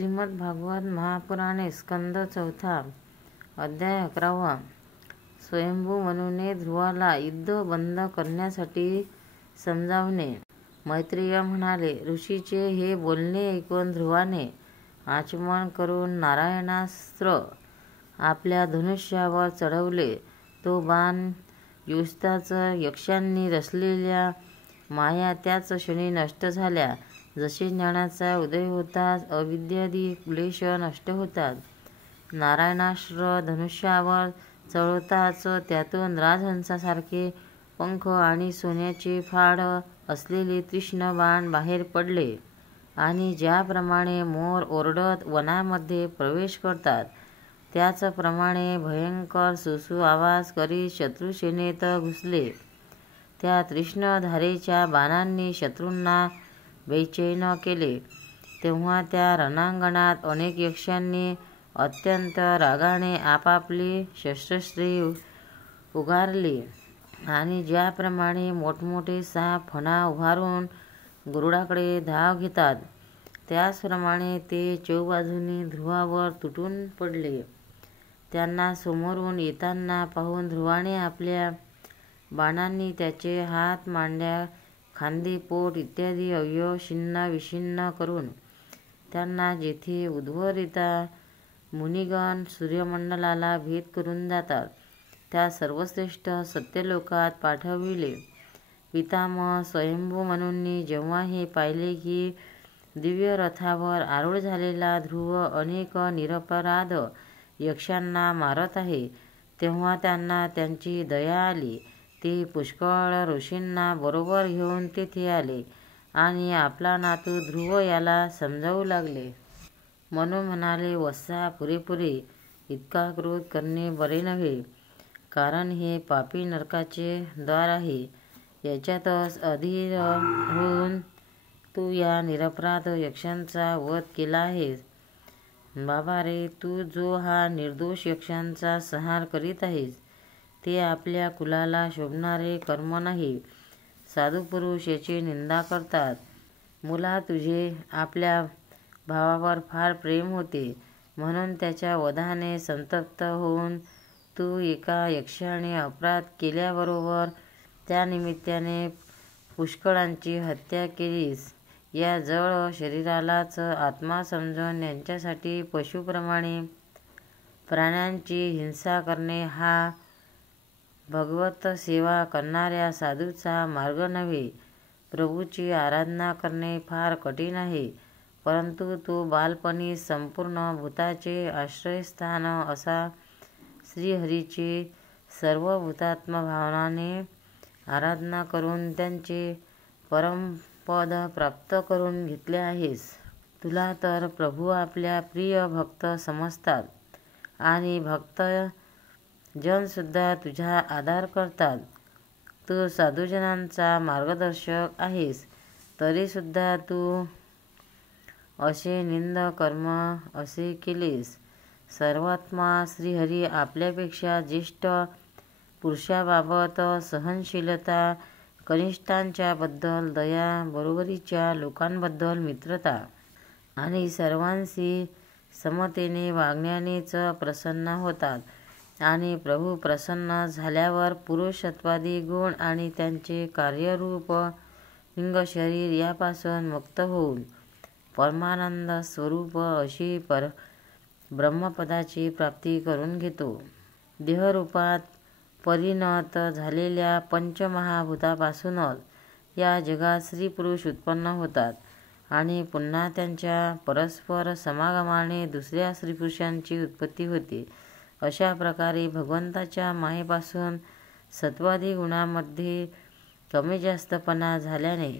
श्रीमद भागवत महापुराणे स्कंद चौथा अध्याय 11. स्वयंभू मनुने ध्रुवाला युद्ध बंद करण्यासाठी समजावणे. मैत्रेय म्हणाले, ऋषीचे हे बोलणे ऐकून ध्रुवाने आचमन करून नारायणास्त्र आपल्या धनुष्यावर चढवले. तो बाण युस्ताच यक्षांनी रचलेल्या माया त्याच क्षणी नष्ट झाल्या. जसे ज्ञानाचा उदय होताच अविद्यादी क्लेश नष्ट होतात. नारायणास्त्र धनुष्यावर चढवताच त्यातून राजहंसासारखे पंख आणि सोन्याचे फाड असलेले तीक्ष्ण बाण बाहेर पडले आणि ज्याप्रमाणे मोर ओरडत वनामध्ये प्रवेश करतात त्याचप्रमाणे भयंकर सुसू आवाज करीत शत्रुसेनेत घुसले. त्या तीक्ष्ण धारेच्या बाणांनी शत्रूंना बेचैन केले. तेव्हा त्या रणांगणात अनेक यक्षांनी अत्यंत रागाने आपापली शस्त्रे उगारली आणि ज्याप्रमाणे मोठमोठे साप फणा उभारून गरुडाकडे धाव घेतात त्याचप्रमाणे ते चहूबाजूंनी ध्रुवावर तुटून पडले. त्यांना समोरून येताना पाहून ध्रुवाने आपल्या बाणांनी त्याचे हात, मांड्या, खांदे, पोट इत्यादी अवयव छिन्न विछिन्न करून त्यांना जेथे उद्धवरिता मुनिगण सूर्यमंडलाला भेद करून जातात त्या सर्वश्रेष्ठ सत्यलोकात पाठविले. पितामह स्वयंभू मनूंनी जेव्हा हे पाहिले की दिव्य रथावर आरूढ झालेला ध्रुव अनेक निरपराध यक्षांना मारत आहे तेव्हा त्यांना त्यांची दया आली. ते पुष्कळ ऋषींना बरोबर घेऊन तेथे आले आणि आपला नातू ध्रुव याला समजावू लागले. मनू म्हणाले, वत्सा, पुरेपुरे इतका क्रोध करणे बरे नव्हे, कारण हे पापी नरकाचे द्वार आहे. याच्यातच अधीर होऊन तू या निरपराध यक्षांचा वध केला आहेस. बाबा रे, तू जो हा निर्दोष यक्षांचा संहार करीत आहेस ते आपल्या कुलाला शोभणारे कर्म नाही. साधू पुरुष याची निंदा करतात. मुला, तुझे आपल्या भावावर फार प्रेम होते म्हणून त्याच्या वधाने संतप्त होऊन तू एका यक्षाने अपराध केल्याबरोबर त्या निमित्ताने पुष्कळांची हत्या केलीस. या जड शरीरालाच आत्मा समजून यांच्यासाठी पशुप्रमाणे प्राण्यांची हिंसा करणे हा भगवत सेवा करणाऱ्या साधूचा मार्ग नव्हे. प्रभूची आराधना करणे फार कठीण आहे, परंतु तो बालपणी संपूर्ण भूताचे आश्रयस्थान असा श्रीहरीची सर्व भूतात्म भावनाने आराधना करून त्यांचे परमपद प्राप्त करून घेतले आहेस. तुला तर प्रभू आपल्या प्रिय भक्त समजतात आणि भक्त जनसुद्धा तुझा आदर करतात. तू साधुजनांचा मार्गदर्शक आहेस, तरीसुद्धा तू असे निंद कर्म असे केलेस. सर्वात्मा श्रीहरी आपल्यापेक्षा ज्येष्ठ पुरुषाबाबत सहनशीलता, कनिष्ठांच्याबद्दल दया, बरोबरीच्या लोकांबद्दल मित्रता आणि सर्वांशी समतेने वागण्यानेच प्रसन्न होतात. आणि प्रभू प्रसन्न झाल्यावर पुरुषत्वादी गुण आणि त्यांचे कार्यरूप लिंगशरीर यापासून मुक्त होऊन परमानंद स्वरूप अशी ब्रह्मपदाची प्राप्ती करून घेतो. देहरूपात परिणत झालेल्या पंचमहाभूतापासूनच या जगात स्त्रीपुरुष उत्पन्न होतात आणि पुन्हा त्यांच्या परस्पर समागमाने दुसऱ्या स्त्रीपुरुषांची उत्पत्ती होते. अशा प्रकारे भगवंताच्या मायेपासून सत्वादी गुणांमध्ये कमी जास्तपणा झाल्याने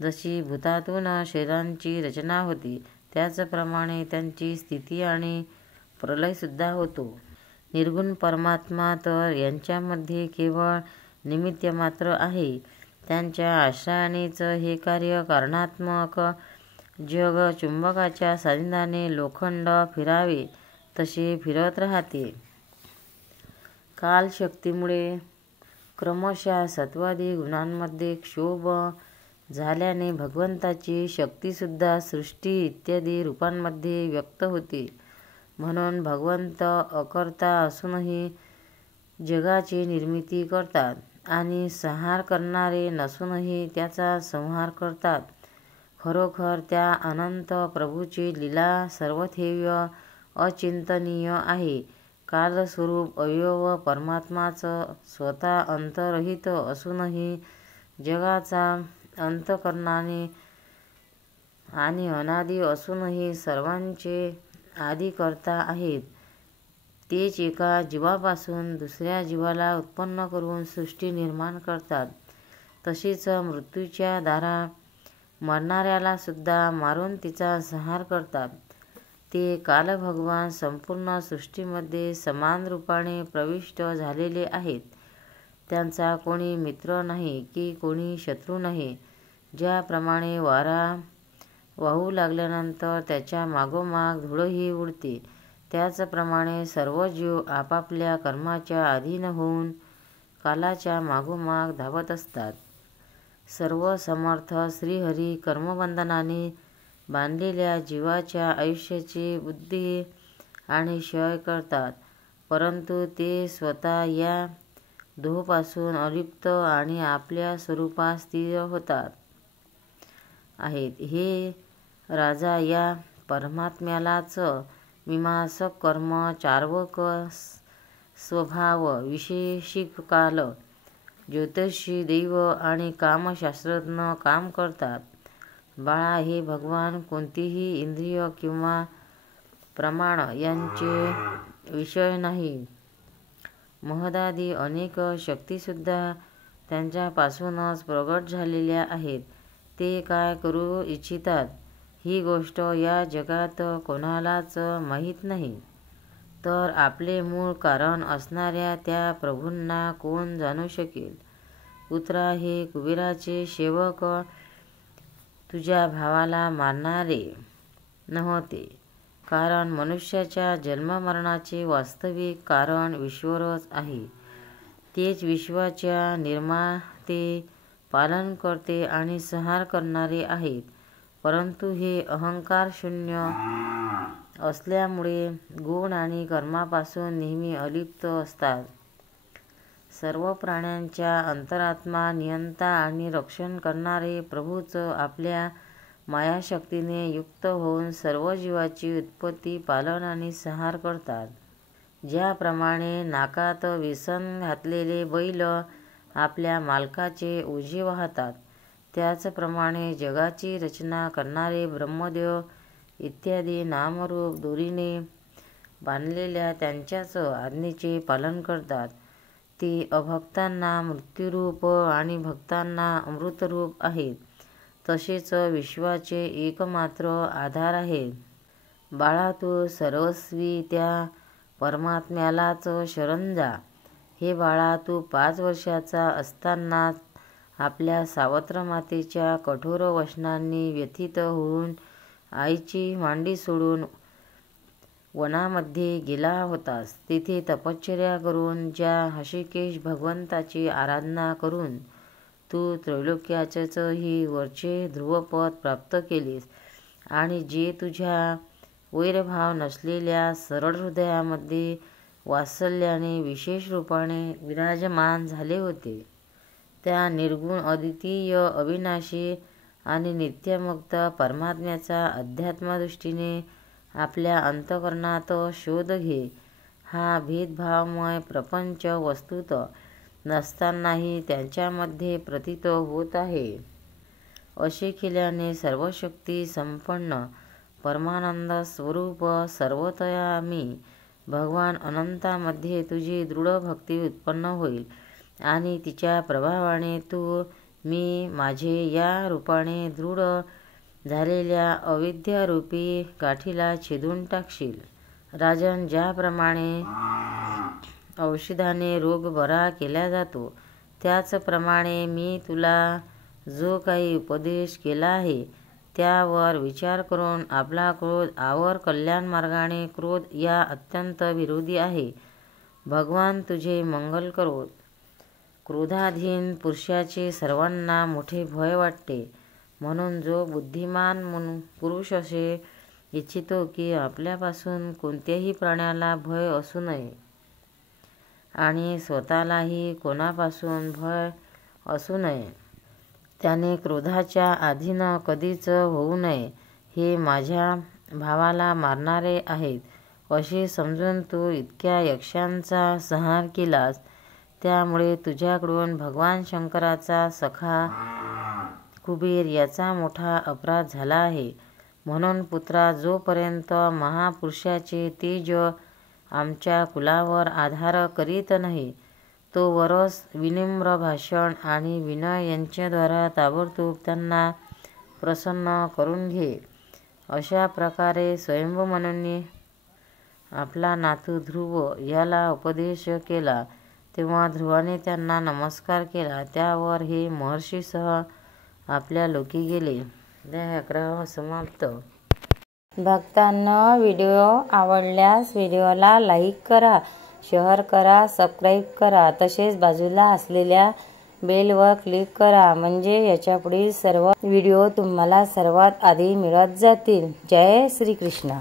जशी भूतातून शरीरांची रचना होते त्याचप्रमाणे त्यांची स्थिती आणि प्रलयसुद्धा होतो. निर्गुण परमात्मा तर यांच्यामध्ये केवळ निमित्तमात्र आहे. त्यांच्या आश्रयानेच हे कार्य कारणात्मक जग चुंबकाच्या सानिध्याने लोखंड फिरावे तसे फिरत राहते. कालशक्तीमुळे क्रमशः सत्वादी गुणांमध्ये क्षोभ झाल्याने भगवंताची शक्तीसुद्धा सृष्टी इत्यादी रूपांमध्ये व्यक्त होते. म्हणून भगवंत अकर्ता असूनही जगाची निर्मिती करतात आणि संहार करणारे नसूनही त्याचा संहार करतात. खरोखर त्या अनंत प्रभूची लीला सर्वथैव अचिंतनीय आहे. कालस्वरूप अवयव परमात्माच स्वतः अंतरहित असूनही जगाचा अंत करणारे आणि अनादि असूनही सर्वांचे आदिकर्ता आहेत. तेच एका जीवापासून दुसऱ्या जीवाला उत्पन्न करून सृष्टी निर्माण करतात. तशीच मृत्यूच्या दारा मरणाऱ्याला सुद्धा मारून तिचा संहार करतात. ते कालभगवान संपूर्ण सृष्टीमध्ये समान रूपाने प्रविष्ट झालेले आहेत. त्यांचा कोणी मित्र नाही की कोणी शत्रू नाही. ज्याप्रमाणे वारा वाहू लागल्यानंतर त्याच्या मागोमाग धूळही उडते, त्याचप्रमाणे सर्व जीव आपापल्या कर्माच्या अधीन होऊन कालाच्या मागोमाग धावत असतात. सर्व समर्थ श्रीहरी कर्मबंधनाने बांधलेल्या जीवाच्या आयुष्याची बुद्धी आणि क्षय करतात, परंतु ते स्वतः या दोहोपासून अलिप्त आणि आपल्या स्वरूपात स्थिर होतात आहेत. हे राजा, या परमात्म्यालाच मीमांसक कर्म, चार्वक स्वभाव, विशेषिक काल, ज्योतिषी, दैव आणि कामशास्त्रज्ञ काम करतात. बाळा, हे भगवान कोणतीही इंद्रिय किंवा प्रमाण यांचे विषय नाही. महदादी अनेक शक्तीसुद्धा त्यांच्यापासूनच प्रगट झालेल्या आहेत. ते काय करू इच्छितात ही गोष्ट या जगात कोणालाच माहीत नाही. तर आपले मूळ कारण असणाऱ्या त्या प्रभूंना कोण जाणू शकेल? पुत्रा, हे कुबेराचे सेवक तुझ्या भावाला मारणारे नव्हते, कारण मनुष्याच्या जन्ममरणाचे वास्तविक कारण ईश्वरच आहे. तेच विश्वाच्या निर्माते, पालनकर्ते आणि संहार करणारे आहेत. परंतु हे अहंकारशून्य असल्यामुळे गुण आणि कर्मापासून नेहमी अलिप्त असतात. सर्व प्राण्यांच्या अंतरात्मा, नियंता आणि रक्षण करणारे प्रभूच आपल्या मायाशक्तीने युक्त होऊन सर्व जीवाची उत्पत्ती, पालन आणि संहार करतात. ज्याप्रमाणे नाकात व्यसन घातलेले बैल आपल्या मालकाचे ओझे वाहतात, त्याचप्रमाणे जगाची रचना करणारे ब्रह्मदेव इत्यादी नामरूप दोरीने बांधलेल्या त्यांच्याच आज्ञेचे पालन करतात. ते अभक्तांना मृत्यूरूप आणि भक्तांना अमृतरूप आहेत. तसेच विश्वाचे एकमात्र आधार आहेत. बाळा, तू सर्वस्वी त्या परमात्म्यालाच शरण जा. हे बाळा, तू 5 वर्षाचा असतानाच आपल्या सावत्र मातेच्या कठोर वचनांनी व्यथित होऊन आईची मांडी सोडून वनामध्ये गेला होतास. तेथे तपश्चर्या करून, ज्या हृषीकेश भगवंताची आराधना करून तू त्रैलोक्याचेही वरचे ध्रुवपद प्राप्त केलेस आणि जे तुझ्या वैरभाव नसलेल्या सरळ हृदयामध्ये वात्सल्याने विशेष रूपाने विराजमान झाले होते. त्या निर्गुण, अद्वितीय, अविनाशी आणि नित्यमुक्त परमात्म्याचा अध्यात्मदृष्टीने आपल्या अंतःकरणात शोध घे. हा भेदभावमय प्रपंच वस्तुत नसतानाही त्यांच्यामध्ये प्रतीत होत आहे. असे केल्याने सर्वशक्ती संपन्न परमानंद स्वरूप सर्वतोयामी भगवान अनंतामध्ये तुझी दृढ भक्ती उत्पन्न होईल आणि तिच्या प्रभावाने तू मी माझे या रूपाने दृढ झालेल्या अविद्यारूपी गाठीला छेदून टाकशील. राजन, ज्याप्रमाणे औषधाने रोग बरा केला जातो, त्याचप्रमाणे मी तुला जो काही उपदेश केला आहे त्यावर विचार करून आपला क्रोध आवर. कल्याण मार्गाने क्रोध या अत्यंत विरोधी आहे. भगवान तुझे मंगल करोत. क्रोधाधीन पुरुषाचे सर्वांना मोठे भय वाटते. म्हणून जो बुद्धिमान पुरुष असे इच्छितो की आपल्यापासून कोणत्याही प्राण्याला भय असू नये आणि स्वतःलाही कोणापासून भय असू नये, त्याने क्रोधाच्या अधीन कधीच होऊ नये. हे माझ्या भावाला मारणारे आहेत असे समजून तू इतक्या यक्षांचा संहार केलास. त्यामुळे तुझ्याकडून भगवान शंकराचा सखा कुबेर याचा मोठा अपराध झाला आहे. म्हणून पुत्रा, जोपर्यंत महापुरुषाचे तेज आमच्या कुलावर आधार करीत नाही, तोवरच विनम्र भाषण आणि विनय यांच्याद्वारा ताबडतोब त्यांना प्रसन्न करून घे. अशा प्रकारे स्वयंभूमनूंनी आपला नातू ध्रुव याला उपदेश केला. तेव्हा ध्रुवाने त्यांना नमस्कार केला. त्यावर हे महर्षीसह आपल्या लोकी गेले. अध्याय 11 समाप्त. भक्तांनो, व्हिडिओ आवडल्यास व्हिडिओला लाईक करा, शेअर करा, सबस्क्राईब करा. तसेच बाजूला असलेल्या बेलवर क्लिक करा, म्हणजे याच्यापुढील सर्व व्हिडिओ तुम्हाला सर्वात आधी मिळत जातील. जय श्री कृष्ण.